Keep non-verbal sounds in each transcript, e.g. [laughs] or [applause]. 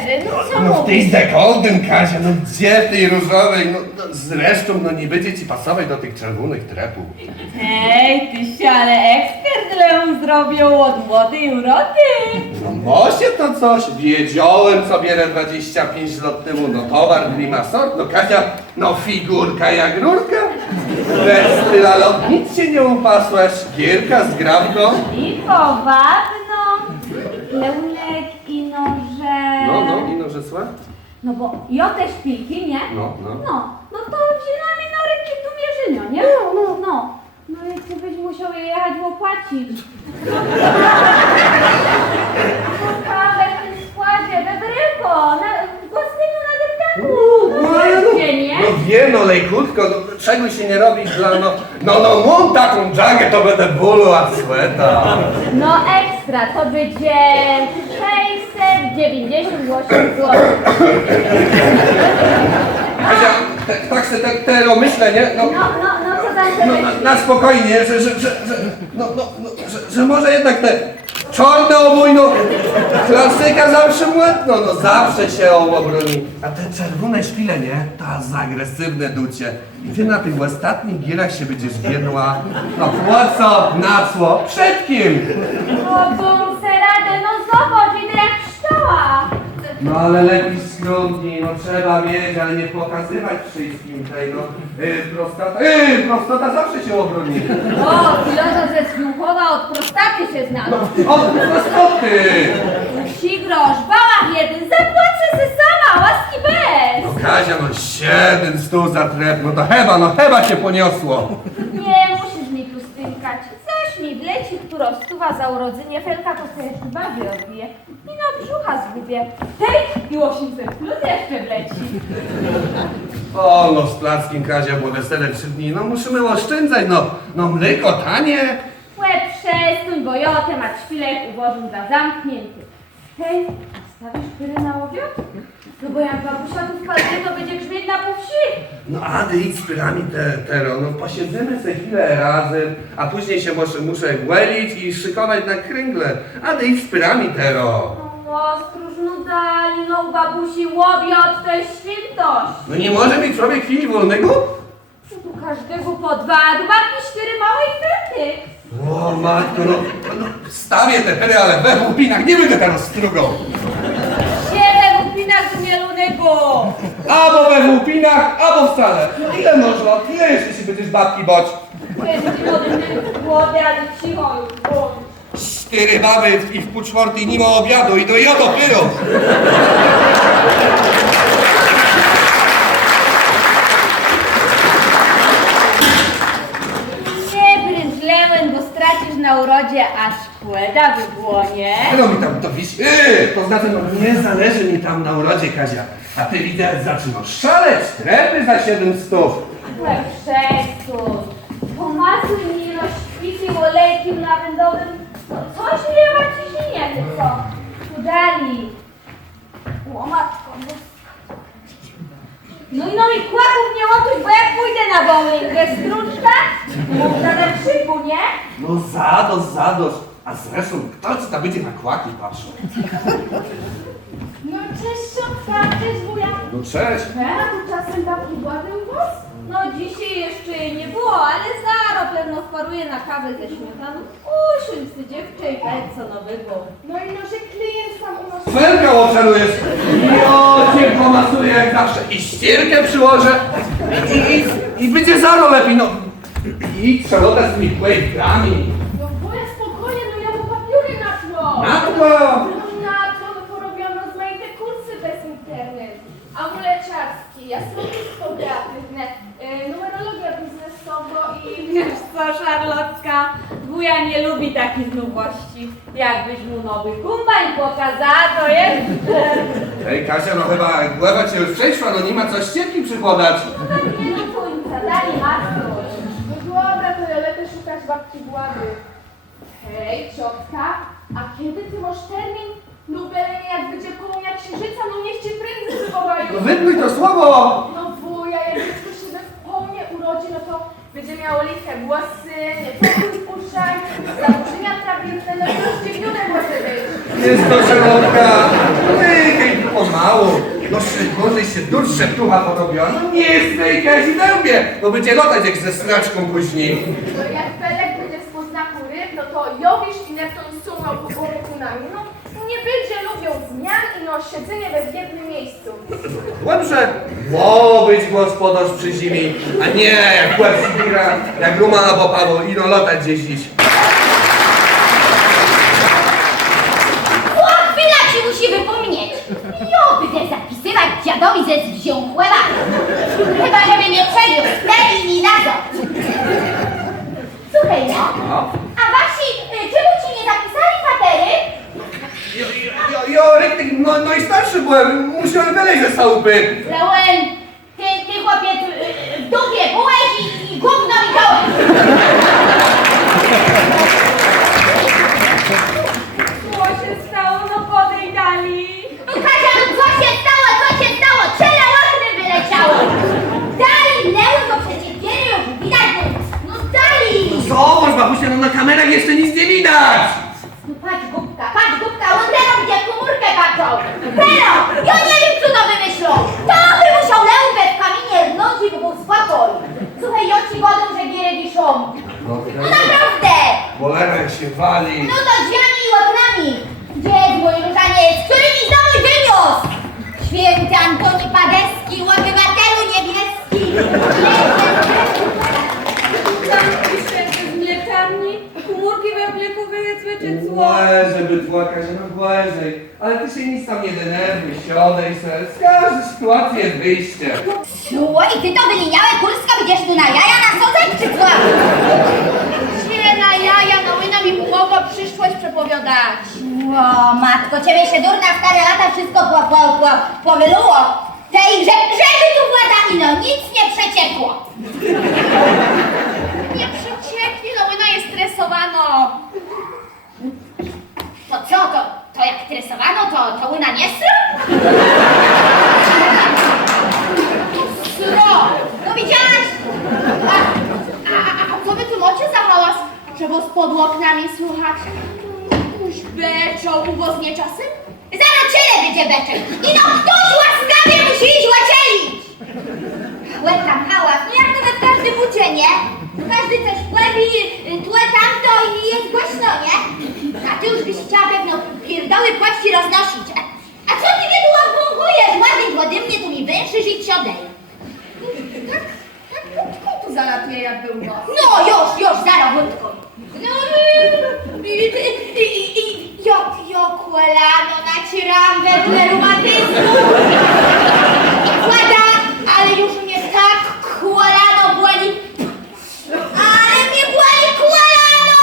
szczerze, no co No w tej mówisz? Kasia, no gdzie w tej różowej? No, no zresztą, no nie będzie ci pasować do tych czerwonych trepów. Hej, tyś, ale ekspert Leon zrobił od młodej urody. No moście to coś, wiedziałem co bierę 25 lat temu, no towar Grima Sort, no Kasia, no figurka jak rurka. Bez styla lot, nic się nie upasłaś, gierka z grawką. I powabno. Leunek i noże. No, no, i no, że słuchaj? No bo ja te szpilki, nie? No, no. No, no to wzięłam no ręki tu mierzynio, nie? No, no, no. No i ty byś musiał je jechać opłacić. Pokażę w tym składzie, wybryko, na, w gostyniu na deptaku. No, wreszcie, nie? No wiem, no lejkutko, no czego się nie robi dla, no, no, no mam taką dżagę, to będę bólu a słeta. No ekstra, to będzie 698 zł. Tak se te, te myślę, nie? No, No, no, no co tam no, sobie na, na spokojnie, że, że, że, że, no, no, no, że, że może jednak te czarne obój, no, klasyka zawsze młetno, no zawsze się obroni. A te czerwone szpile, nie? To za agresywne ducie. I ty na tych ostatnich gierach się będziesz biedła. No po co? Na co? Przed kim? O, bum, No ale lepiej skromniej, no trzeba mieć, ale nie pokazywać wszystkim tej, no. Yy, prostata, yy, prostata zawsze się obroni. O, filozof ze Snuchowa od prostaty się znalazł. O, prostoty! Wsi grosz, bałach jeden, zapłacę se sama, łaski bez. No Kazia, no siedem stu za trep, no to chyba, no chyba się poniosło. Nie musisz mi tu stynkać. Zaś mi wleci, za urodzenie felka, to sobie chyba odbije. I na brzucha zgubię. I 800 plus jeszcze wleci. O, no z plackiem Kazia, bo wesele trzy dni, no musimy oszczędzać, no, no mleko tanie. Łeb przestuń, bo ja temat szpilek uważam za zamknięty. Hej, a stawisz pyry na obiad? No bo jak babusia tu wpadnie, to będzie grzmieć na pół wsi. No Ady, idź z pyrami te, tero, no posiedzimy sobie chwilę razem, a później się muszę, muszę głelić i szykować na kręgle. Ady, idź z pyrami tero. No, stróżnu dali, no u babusi łobiot to jest świętość. No nie może mieć człowiek chwili wolnego? Tu każdego po dwa, do babki cztery małe imprezy. O matko, no, no stawię te pery, ale we łupinach nie będę teraz strugą. Siedem upinach z mielonego. Albo we łupinach, albo wcale. Ile można? Ile jeszcze się będziesz babki bać? Będzie młody głowy, ale cicho już bądź. Cztery baby i w pół czwartej nie ma obiadu i to ja dopiero. Nie lewen, bo stracisz na urodzie, aż kłeda wybłonie. No mi tam to wisi. Yy, znaczy, no nie zależy mi tam na urodzie Kazia. A ty widzę, zaczynasz szaleć. Trepy za siedem stów. Łeb przestuń. Pomasuj mi kwitki olejkiem lawendowym. No coś nie ma ciśnienia, ty co? Tu dali. O matko, boska. no i no i kłaków nie łotuś, bo jak pójdę na bowling bez struczka, można na krzyku, nie? No zadość, zadość. A zresztą, kto ci tam będzie na kłaki patrzył? No cześć siotka, cześć wuja. No cześć. Vera, tu czasem babki u was? No dzisiaj jeszcze jej nie było, ale zaraz pewno wparuję na kawę ze śmietaną. Usiądź ty dziewczę i powiedz co nowego. No i może klient sam u nas... Felka oczarujesz. Jo, cię pomasuję jak zawsze. I ścierkę przyłożę. I, i, i, i będzie zaro lepiej, no. I szalota z tymi kłębami. No wuja, spokojnie, no ja mu papiery na tło. Na to! No tło, no rozmaite kursy bez internet. Amuleciarskie, jasnowictwo kreatywne, yy, numerologia biznesowa i... Wiesz co, Szarlotka, wuja nie lubi takich nowości. Jakbyś mu nowy kumbaj pokazała, to jeszcze. [laughs] Ej, Kasia, no chyba głowa cię już przeszła, no nie ma co ścierki przykładać. No tak nie do końca, dali masło. No dobra, to ja lecę szukać babci Włady. Hej, ciotka, a kiedy ty masz termin? Lubelenie jak będzie południa księżyca, no niech cię prędzej schowają. No wytnij to słowo! No wuja, jak dziecko się bezpomnie urodzi, no to będzie miało lichę włosy, niepokój w uszach, zaburzenia trawienne, no i rozdzielnione może być. Jest to szalotka. Wykaj tu od No szczególnie się dusz szeptucha porobiła. No nie zmyj kazidełbie, bo będzie lotać jak ze straczką później. No jak Belek będzie z poznaku ryb, no to Jowisz i Neptun sumą opiekunami. No nie będzie lubią zmian i no siedzenie w jednym miejscu. Dobrze, mo być gospodarz przy zimie, a nie jak łeb Sibira, jak Rumana popadło i no lotać gdzieś iść. O, chwila ci musi wypomnieć. Jo, będę zapisywać dziadowi ze wziąchłewa. Chyba, żeby mnie przejął z i nazo. Słuchaj, no. No. A wasi, y, czemu ci nie zapisali patery? Jo, jo, jo, Ryk, no, no i starszy byłem, musiałem wyleźć ze chałupy. Leon, ty, ty chłopiec y, w dupie bułeś i, i gówno. Co się stało? No podej dali. No Kasia, no co się stało, co się stało? Czele okny wyleciało. Dali, leły, bo przecież widać. No, dali. Co, babusia, no na kamerach jeszcze nic nie widać. Pero, ja nie wiem co to wymyślą. To by musiał lełbę w kamienie rnąć by był spokój. Słuchaj, ja ci wodą, że giery wiszą. No, No naprawdę. Cholera jak się wali. No to drzwiami i oknami. Gdzie mój różaniec, który mi znowu wyniósł? Święty Antoni Padeski, obywatelu niebieski. Wyjedzmy czy co? Błędzie by tłakać, no błędzej. Ale ty się nic tam nie denerwuj, siodej se. Z każdej sytuacji jest wyjście. Słuchaj, ty to wyliniałe kurska będziesz tu na jaja nasadzać, czy co? Nie na jaja, no łyna mi pomogła przyszłość przepowiadać. O, matko, ciebie się durna w stare lata wszystko po, po, po, pomyluło. Tej że, rzeczy tu władami, no nic nie przeciekło. Nie przecieknie, no łyna jest stresowano. To co, to, to jak tresowano, to, to łyna nie sru? Sro! No widziałaś? A, a, a, a co wy tu macie za hałas? Że was pod oknami słychać? Już beczą uwoznie czasem? Zaraz ciele będzie beczek. I no ktoś łaskawie musi iść łacielić. Łeb tam hałas, no jak to we w każdym bucie, nie? Każdy coś łebi, tłe tamto i jest głośno, nie? A ty już byś chciała pewno pierdoły płaci roznosić. A, a co ty mnie tu obwąchujesz? Ładnie, ładnie mnie tu mi węszysz i ciodej. Tak, tak krótko tu zalatuje jak był. No już, już, zaraz, wódko. No i, i, i, i, i jo, jo, kolano nacieram wedle reumatyzmu. Władা, ale już mnie tak kolano boli. Ale mnie boli kolano!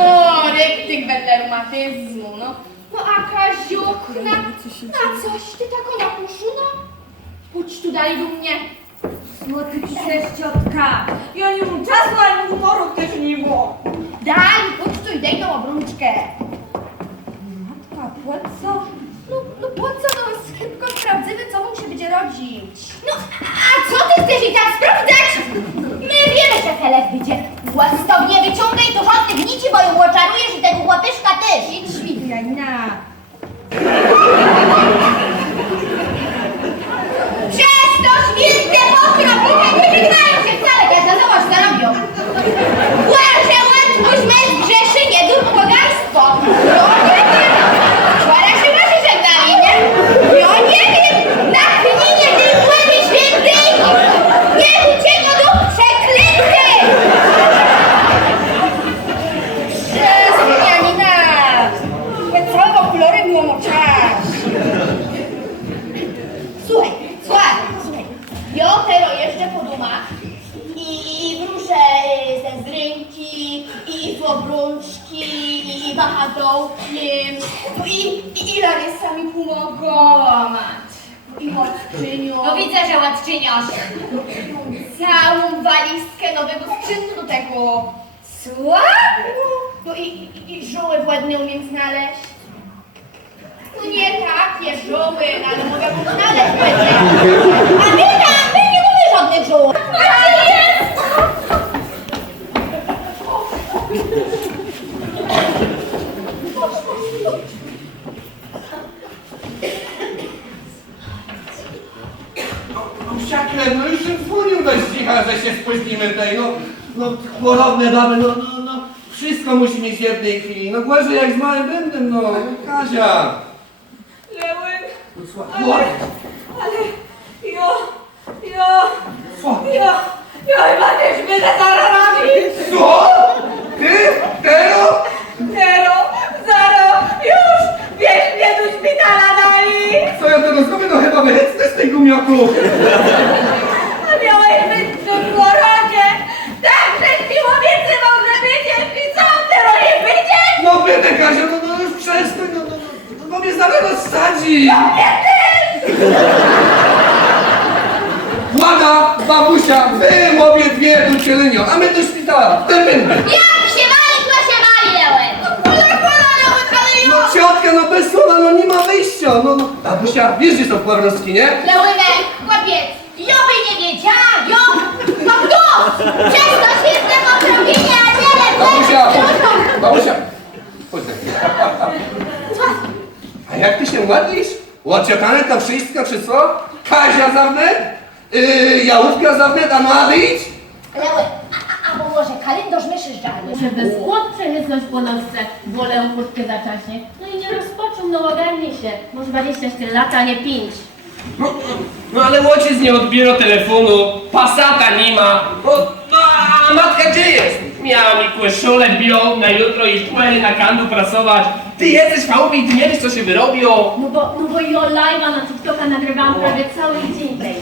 O, ryktyk wedle reumatyzmu, no. No na, na coś ty tako na kuszu, no? Pójdź tu dalej do mnie. No ty piszesz ciotka. Ja nie mam czasu, ani humoru też nie było. Daj, pójdź tu i daj tą obrączkę. Matka, po co? No, no po co, no szybko sprawdzimy, co mu się będzie rodzić. No, a co ty chcesz i tak sprawdzać? My wiemy, że Helek będzie. Włastownie wyciągaj tu żadnych nici, bo ją oczarujesz i tego chłopyszka też. Idź mi, Janina. Przez to święte pokropite nie żegnają się wcale, Kasia, zobacz co robią. Łaże łatwość męs grzeszy, nie dur błagaństwo. No nie wiem, wczoraj się wasi żegnali, nie? No nie wiem, na chwilinie tej głowy świętej, nie uciekł duch przeklęty. Przez Janina. Całego kolory było moczać. Słuchaj, słuchaj, słuchaj. Ja teraz jeżdżę po domach i, i wróżę y, ze zrynki, i złobrączki, i, i machadołkiem, No i, i, i Larysa mi pomogła, mat. I Łatczyniu. No widzę, że łatczyniasz. Całą walizkę nowego sprzętu do tego. Słuchaj? No i, i, i żoły błędne umiem znaleźć. No nie takie żoły, no ale mogę znaleźć. A my tam, my nie mamy żadnych żołów. A czy jest? ten, no już się dzwonił do cicha, że się spóźnimy tej, no, no chorobne baby, no, no, no, wszystko musi mieć w jednej chwili, no gorzej jak z małym będem, no, Kazia. Lełyn, No, słuchaj, ale, ale, jo, jo, Co? jo, jo, chyba też będę zararami. Co? Ty? Tero? Zero, zero, już, bierz mnie do szpitala dali. Co ja teraz zrobię? No chyba wyhecnę z tej gumioku. A miałeś być w tym porodzie. Tak, żeś mi obiecywał, że będziesz i co, teraz nie będziesz? No będę, Kazia, no, no już przestań, no, no, no, no mnie zaraz rozsadzi. Włada, babusia, wy obie dwie do cielenio, a my do szpitala, ten będę. Jak się wali, to się wali, Lełek. Kula, kula, Lełek, ale No ciotka, no bez słowa, no nie ma wyjścia, no, no. Babusia, wiesz gdzie są pławnostki, nie? Lełynek, chłopiec, jo by nie wiedziała, jo. No kto? Przez to świetne pokropienie, a nie Babusia, lecę. babusia. Chodź tak. A jak ty się ładnisz? Łaciotane to wszystko, czy co? Kazia za wnet? Yy, jałówka za wnet, a ma wyjść? Lełek, a, a, bo może kalendarz myślisz, żarny? Żeby skład przemysłość po nosce, wolę kurtkę za czasie. No i nie rozpoczął, no ogarnij się. Może 24 lata, a nie 5. No, no ale ojciec nie odbiera telefonu, pasata nie ma. No, no a matka gdzie jest? Miała mi koszulę białą na jutro i szkłę na kandu prasować. Ty jesteś chałupie i ty nie wiesz co się wyrobiło. No bo, no bo live'a na TikToka nagrywałam prawie cały dzień tej.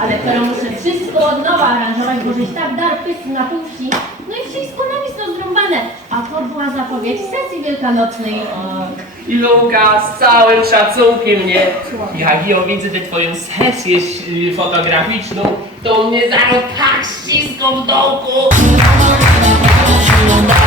Ale teraz muszę wszystko od nowa aranżować, bo żeś tak dar pysk na pół wsi. No i wszystko na miejscu zrąbane. A to była zapowiedź sesji wielkanocnej. I Luka, z całym szacunkiem, nie? Jak ja widzę tę twoją sesję y, fotograficzną, to mnie zaraz tak ścisko w dołku. no